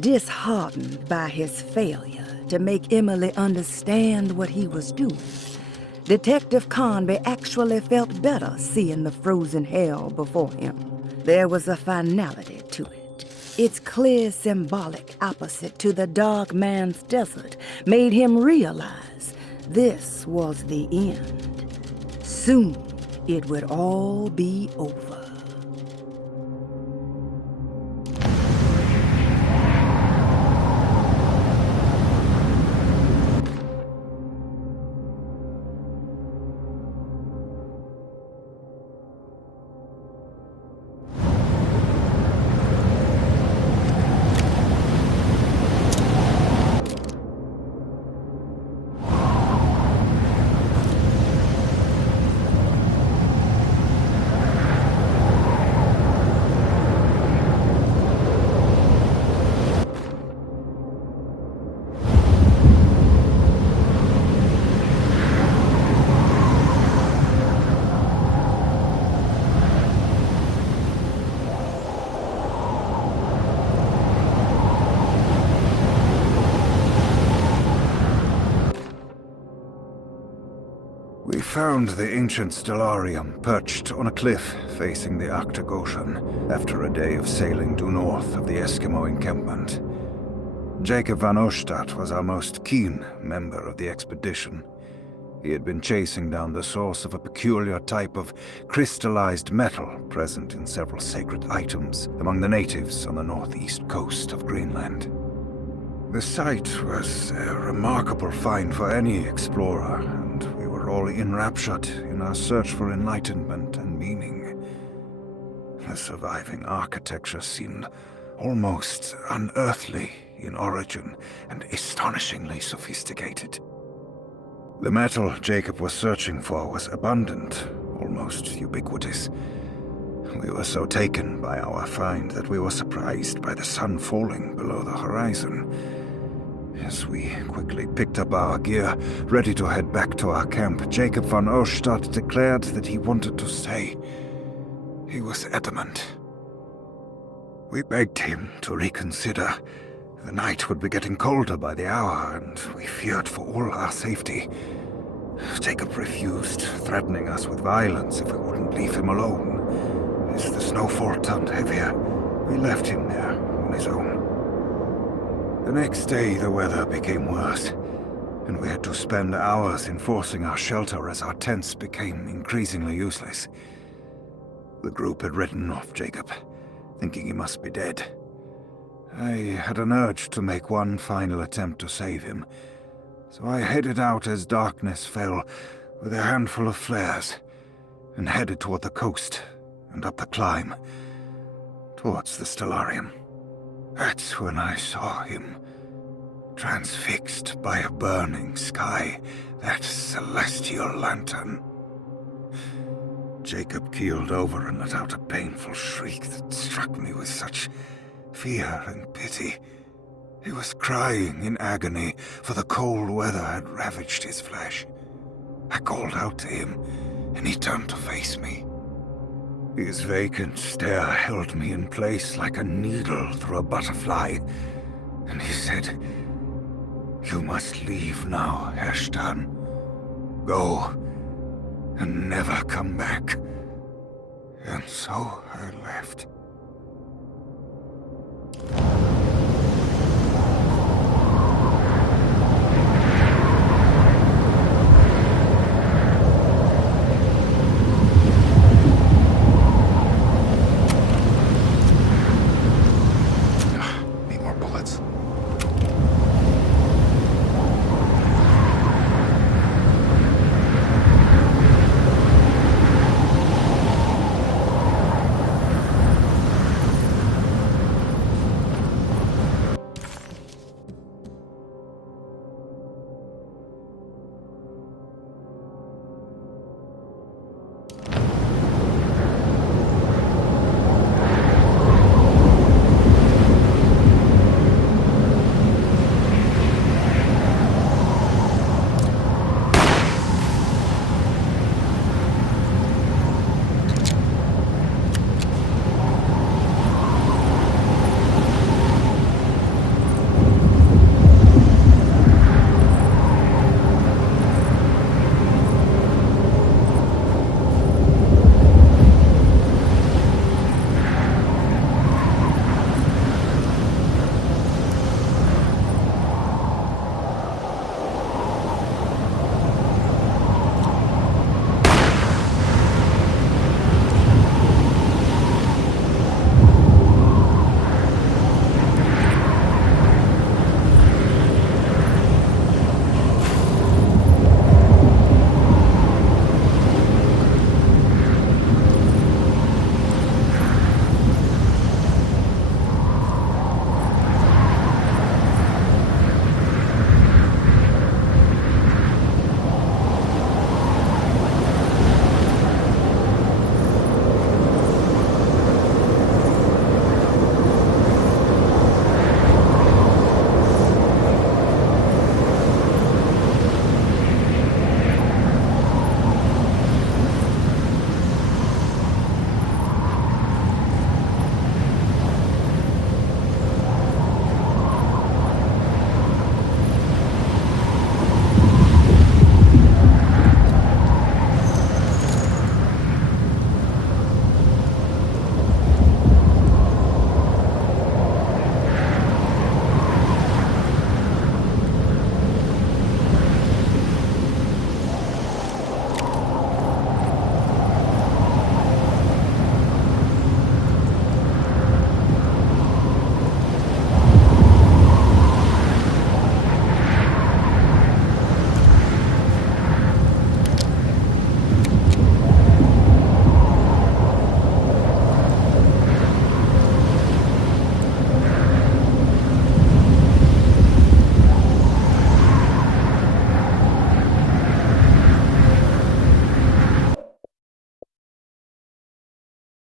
Disheartened by his failure to make Emily understand what he was doing, Detective Carnby actually felt better seeing the frozen hell before him. There was a finality to it. Its clear symbolic opposite to the dark man's desert made him realize this was the end. Soon it would all be over. We found the ancient stellarium perched on a cliff facing the Arctic Ocean after a day of sailing due north of the Eskimo encampment. Jacob van Oostad was our most keen member of the expedition. He had been chasing down the source of a peculiar type of crystallized metal present in several sacred items among the natives on the northeast coast of Greenland. The site was a remarkable find for any explorer, and we were all enraptured in our search for enlightenment and meaning. The surviving architecture seemed almost unearthly in origin and astonishingly sophisticated. The metal Jacob was searching for was abundant, almost ubiquitous. We were so taken by our find that we were surprised by the sun falling below the horizon. As we quickly picked up our gear, ready to head back to our camp, Jacob van Oostad declared that he wanted to stay. He was adamant. We begged him to reconsider. The night would be getting colder by the hour, and we feared for all our safety. Jacob refused, threatening us with violence if we wouldn't leave him alone. As the snowfall turned heavier, we left him there on his own. The next day, the weather became worse, and we had to spend hours enforcing our shelter as our tents became increasingly useless. The group had written off Jacob, thinking he must be dead. I had an urge to make one final attempt to save him, so I headed out as darkness fell with a handful of flares and headed toward the coast and up the climb, towards the stellarium. That's when I saw him, transfixed by a burning sky, that celestial lantern. Jacob keeled over and let out a painful shriek that struck me with such fear and pity. He was crying in agony, for the cold weather had ravaged his flesh. I called out to him, and he turned to face me. His vacant stare held me in place like a needle through a butterfly, and he said, "You must leave now, Ashton. Go, and never come back." And so I left.